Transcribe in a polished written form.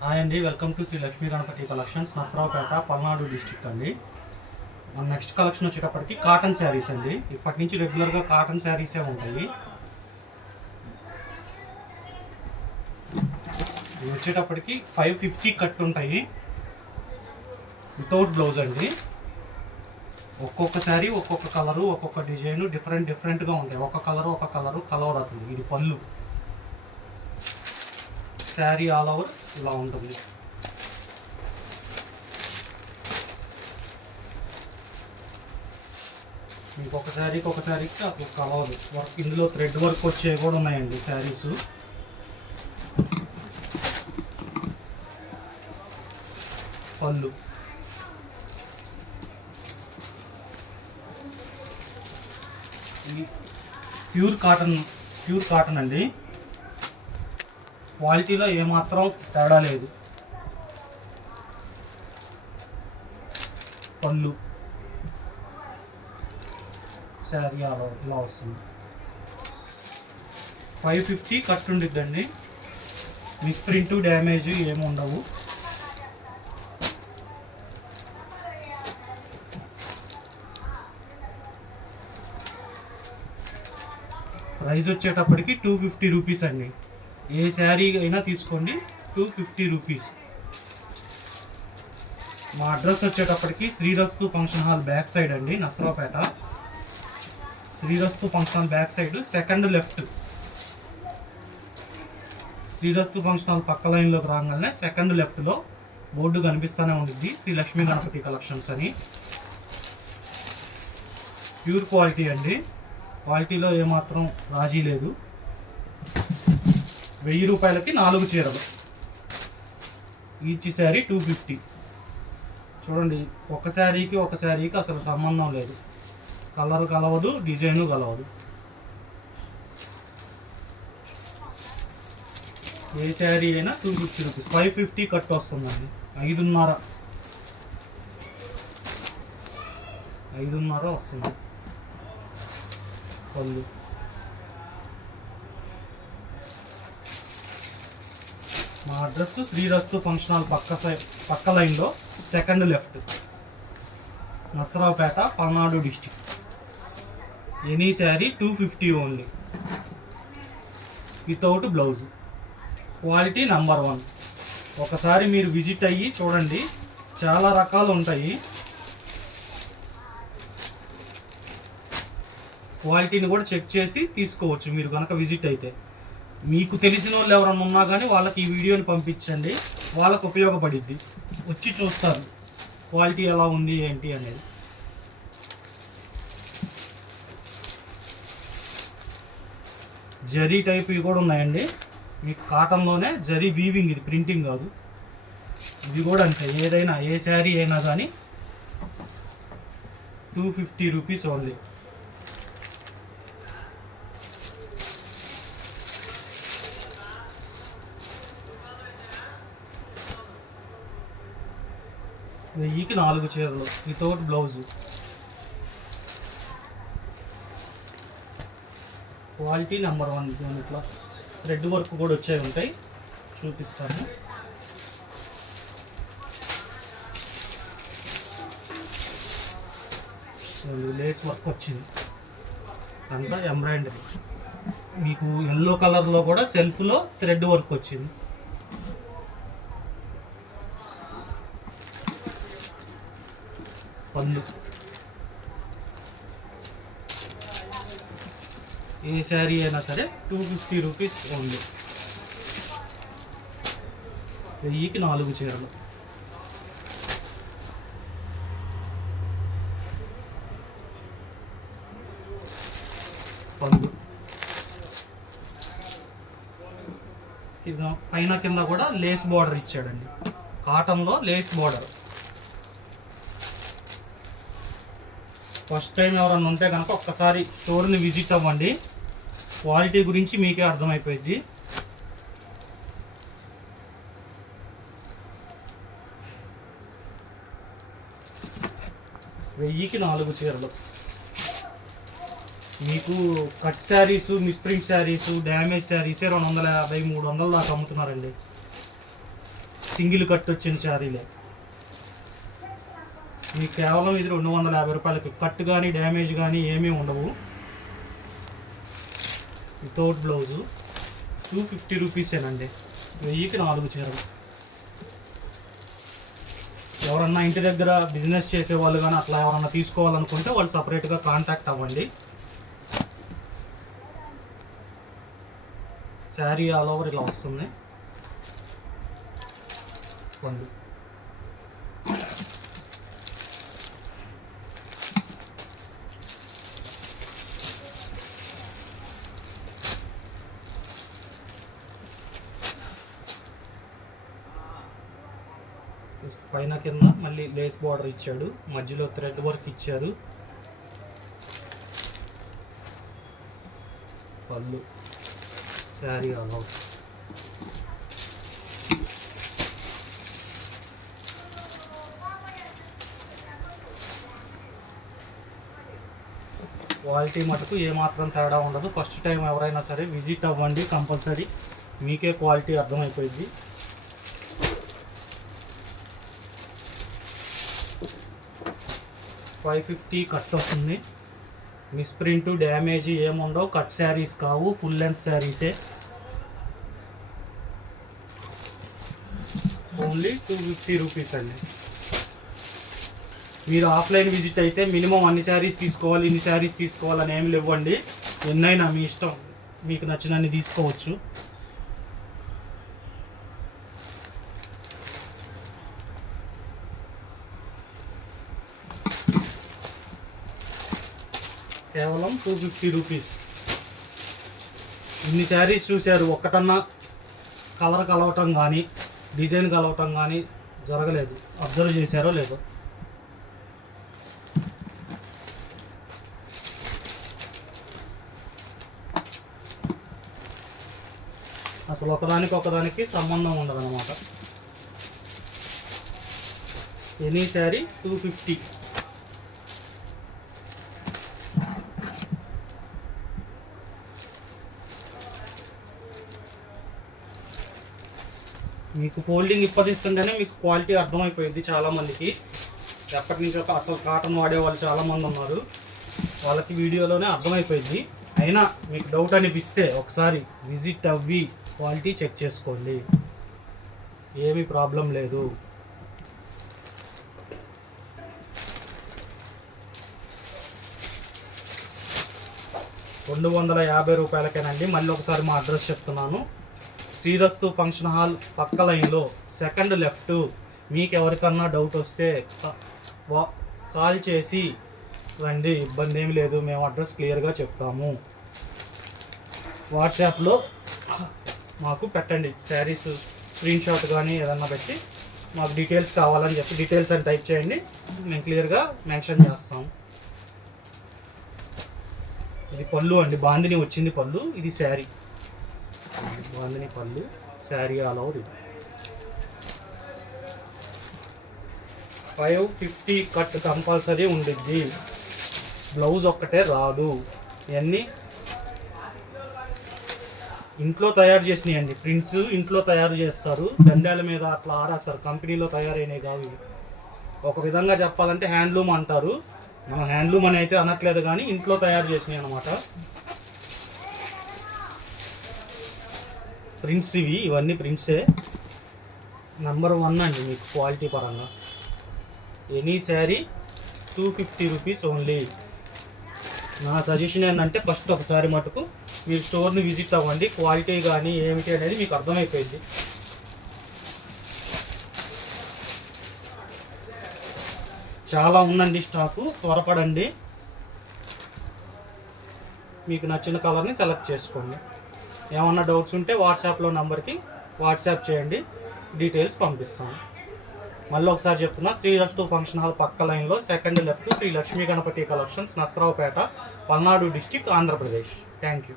Hi అండి, welcome to Shri Lakshmi Ganapathi collections, Narasaraopet, Palnadu district అండి. మన నెక్స్ట్ కలెక్షన్ వచ్చేటప్పటికి కాటన్ శారీస్ అండి. ఇప్పటి నుంచి రెగ్యులర్గా కాటన్ శారీసే ఉంటాయి. ఇవి వచ్చేటప్పటికి 550 కట్ ఉంటాయి, వితౌట్ బ్లౌజ్ అండి. ఒక్కొక్క శారీ ఒక్కొక్క కలరు, ఒక్కొక్క డిజైన్ డిఫరెంట్గా ఉంటాయి. ఒక కలరు కలర్ అసలు. ఇది పళ్ళు, శారీ ఆల్ ఓవర్ ఇలా ఉంటుంది. మీకు ఒక శారీకి అసలు కలవదు. వర్క్ ఇందులో థ్రెడ్ వర్క్ వచ్చేవి కూడా ఉన్నాయండి శారీస్. పళ్ళు ప్యూర్ కాటన్ అండి. క్వాలిటీలో ఏమాత్రం తేడా లేదు. పళ్ళు శారీ ఇలా వస్తుంది. 550 కట్ ఉండిద్దండి. మిస్ప్రింట్ డ్యామేజ్ ఏమి ఉండవు. ప్రైస్ వచ్చేటప్పటికి 250 రూపీస్ అండి. ఏ శారీ అయినా తీసుకోండి, 250 రూపీస్. మా అడ్రస్ వచ్చేటప్పటికి Srirastu function hall back side అండి, Narasaraopet. Srirastu function hall back side second left. Srirastu function hall పక్క లైన్లోకి రాగానే సెకండ్ లెఫ్ట్లో బోర్డు కనిపిస్తూనే ఉంటుంది, శ్రీ లక్ష్మీ గణపతి కలెక్షన్స్ అని. ప్యూర్ క్వాలిటీ అండి. క్వాలిటీలో ఏమాత్రం రాజీ లేదు. 1000 రూపాయలకి 4 చీరలు. ఈచ్ శారీ 250. చూడండి, ఒక శారీకి అసలు సంబంధం లేదు. కలర్ కలవదు, డిజైను కలవదు. ఏ శారీ అయినా 250 రూపీస్. 550 కట్ వస్తుందండి. 5.5 వస్తుంది. పళ్ళు మా అడ్రస్ శ్రీరస్తు ఫంక్షన్ హాల్ పక్క లైన్లో second left, Narasaraopet, Palnadu district. Any sari 250 only, without blouse. Quality number 1. ఒకసారి మీరు విజిట్ అయ్యి చూడండి, చాలా రకాలు ఉంటాయి. క్వాలిటీని కూడా చెక్ చేసి తీసుకోవచ్చు మీరు కనుక విజిట్ అయితే. మీకు తెలిసిన వాళ్ళు ఎవరైనా ఉన్నా కానీ వాళ్ళకి ఈ వీడియోని పంపించండి, వాళ్ళకు ఉపయోగపడిద్ది. వచ్చి చూస్తారు క్వాలిటీ ఎలా ఉంది ఏంటి అనేది. జరీ టైప్ ఇవి కూడా ఉన్నాయండి. మీకు కాటన్లోనే జరీ వీవింగ్, ఇది ప్రింటింగ్ కాదు. ఇది కూడా అంతే, ఏదైనా ఏ శారీ అయినా కానీ 250 రూపీస్ ఓన్లీ. వెయ్యికి 4 చీరలు, వితౌట్ బ్లౌజు. Quality number 1. ఇట్లా థ్రెడ్ వర్క్ కూడా వచ్చేవి ఉంటాయి, చూపిస్తాను. లేస్ వర్క్ వచ్చింది అంతా ఎంబ్రాయిడరీ. మీకు ఎల్లో కలర్లో కూడా సెల్ఫ్లో థ్రెడ్ వర్క్ వచ్చింది. పళ్ళు ఏ శారీ అయినా సరే 250 రూపీస్ ఓన్లీ. 1000కి 4 చీరలు. పళ్ళు పైన కింద కూడా లేస్ బార్డర్ ఇచ్చాడండి. కాటన్లో లేస్ బార్డర్. ఫస్ట్ టైం ఎవరైనా ఉంటే కనుక ఒక్కసారి స్టోర్ని విజిట్ అవ్వండి, క్వాలిటీ గురించి మీకే అర్థమైపోయింది. వెయ్యికి 4 చీరలు. మీకు cut saris, misprint saris, damage శారీసే 250, 300 దాకా అమ్ముతున్నారండి. సింగిల్ కట్ వచ్చిన శారీలే. మీకు కేవలం ఇది 250 రూపాయలకి. కట్ కానీ డ్యామేజ్ కానీ ఏమీ ఉండవు. Without blouse 250 రూపీసేనండి. 1000కి 4 చీరలు. ఎవరన్నా ఇంటి దగ్గర బిజినెస్ చేసేవాళ్ళు కానీ అట్లా ఎవరన్నా తీసుకోవాలనుకుంటే వాళ్ళు సపరేట్గా కాంటాక్ట్ అవ్వండి. శారీ ఆల్ ఓవర్ ఇలా వస్తుంది. పండు పైన కింద మళ్ళీ లేస్ బార్డర్ ఇచ్చాడు, మధ్యలో థ్రెడ్ వర్క్ ఇచ్చారు. పళ్ళు శారీ ఆల్ ఓవర్. క్వాలిటీ మటుకు ఏమాత్రం తేడా ఉండదు. ఫస్ట్ టైం ఎవరైనా సరే విజిట్ అవ్వండి కంపల్సరీ, మీకే క్వాలిటీ అర్థమైపోయింది. $550 కట్ వస్తుంది. మిస్ప్రింట్ డ్యామేజ్ ఏముండవు. కట్ శారీస్ కావు, ఫుల్ లెంత్ శారీసే. ఓన్లీ 250 రూపీస్ అండి. మీరు ఆఫ్లైన్ విజిట్ అయితే మినిమం అన్ని శారీస్ తీసుకోవాలి, ఇన్ని శారీస్ తీసుకోవాలని ఏమి లేవండి. ఎన్నైనా మీ ఇష్టం, మీకు నచ్చినన్ని తీసుకోవచ్చు. కేవలం 250 రూపీస్. ఇన్ని శారీస్ చూశారు, ఒక్కటన్నా కలర్ కలవటం కానీ డిజైన్ కలవటం కానీ జరగలేదు. అబ్జర్వ్ చేశారో లేదో. అసలు ఒకదానికి సంబంధం ఉండదు అన్నమాట. ఎనీ శారీ 250. మీకు ఫోల్డింగ్ ఇప్పటిస్తుంటేనే మీకు క్వాలిటీ అర్థమైపోయింది. చాలామందికి ఎప్పటి నుంచో అసలు కాటన్ వాడే వాళ్ళు చాలామంది ఉన్నారు, వాళ్ళకి వీడియోలోనే అర్థమైపోయింది. అయినా మీకు డౌట్ అనిపిస్తే ఒకసారి విజిట్ అవ్వి క్వాలిటీ చెక్ చేసుకోండి, ఏమీ ప్రాబ్లం లేదు. $250 మళ్ళీ ఒకసారి మా అడ్రస్ చెప్తున్నాను. శ్రీరస్తు ఫంక్షన్ హాల్ పక్క లైన్లో సెకండ్ లెఫ్ట్. మీకు ఎవరికన్నా డౌట్ వస్తే కాల్ చేసి రండి, ఇబ్బంది ఏమి లేదు. మేము అడ్రస్ క్లియర్గా చెప్తాము. వాట్సాప్లో మాకు పెట్టండి, శారీస్ స్క్రీన్ షాట్ కానీ ఏదన్నా పెట్టి మాకు డీటెయిల్స్ కావాలని చెప్పి డీటెయిల్స్ అని టైప్ చేయండి, మేము క్లియర్గా మెన్షన్ చేస్తాం. ఇది పళ్ళు అండి, బాందిని వచ్చింది పళ్ళు. ఇది శారీ, బాందిని పళ్ళు, శారీ ఆల్ ఓవర్. ఇది 550 కట్ కంపల్సరీ ఉండిద్ది. బ్లౌజ్ ఒక్కటే రాదు. ఇవన్నీ ఇంట్లో తయారు చేసినాయి అండి. ప్రింట్స్ ఇంట్లో తయారు చేస్తారు, దండాల మీద అట్లా ఆరేస్తారు. కంపెనీలో తయారైనవి కావు. ఒక విధంగా చెప్పాలంటే హ్యాండ్లూమ్ అంటారు. మనం హ్యాండ్లూమ్ అని అయితే అనట్లేదు, కానీ ఇంట్లో తయారు చేసినాయి అనమాట ప్రింట్స్. ఇవన్నీ ప్రింట్సే. నెంబర్ 1 అండి మీకు క్వాలిటీ పరంగా. Any sari 250 rupees only. నా సజెషన్ ఏంటంటే ఫస్ట్ ఒకసారి మటుకు మీరు స్టోర్ని విజిట్ అవ్వండి, క్వాలిటీ కానీ ఏమిటి అనేది మీకు అర్థమైపోయింది. చాలా ఉందండి స్టాకు, త్వరపడండి. మీకు నచ్చిన కలర్ని సెలెక్ట్ చేసుకోండి. ఏమన్నా డౌట్స్ ఉంటే వాట్సాప్లో నంబర్కి వాట్సాప్ చేయండి, డీటెయిల్స్ పంపిస్తాను. మళ్ళీ ఒకసారి చెప్తున్నా, శ్రీరస్తు ఫంక్షన్ హాల్ పక్క లైన్లో second left, Sri Lakshmi Ganapathi collections, Narasaraopet, Palnadu district, Andhra Pradesh. Thank you.